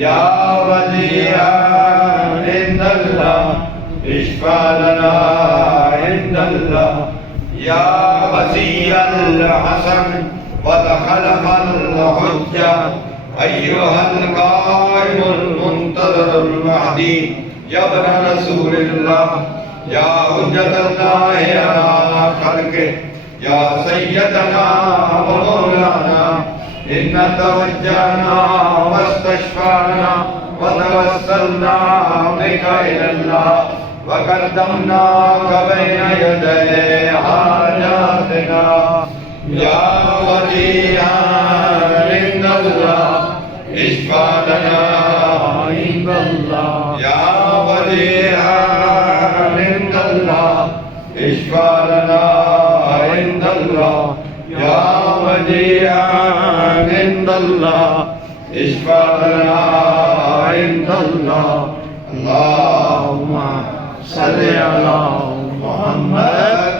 या वलिया इंदल्लाह इश्फा लना इंदल्लाह या वसीअल हसन वल खलफल हुज्जा अय्युहल काइमुल मुंतज़रुल महदी या इब्न रसूलिल्लाह या हुज्जतल्लाह अला खल्क़ि या सय्यदना व मौलाना इन्ना तवज्जहना वस्तशफअना व तवस्सलना बिका इलल्लाह व क़द्दमनाका बैना यदै हाजातिना या वलिया इंदल्लाह इश्फा लना इंदल्लाह या वलिया इंदल्लाह इश्फा लना इंदल्लाह या वलिया इंदल्लाह इश्फा लना इंदल्लाह अल्लाहुम्मा सल्लि अला मुहम्मद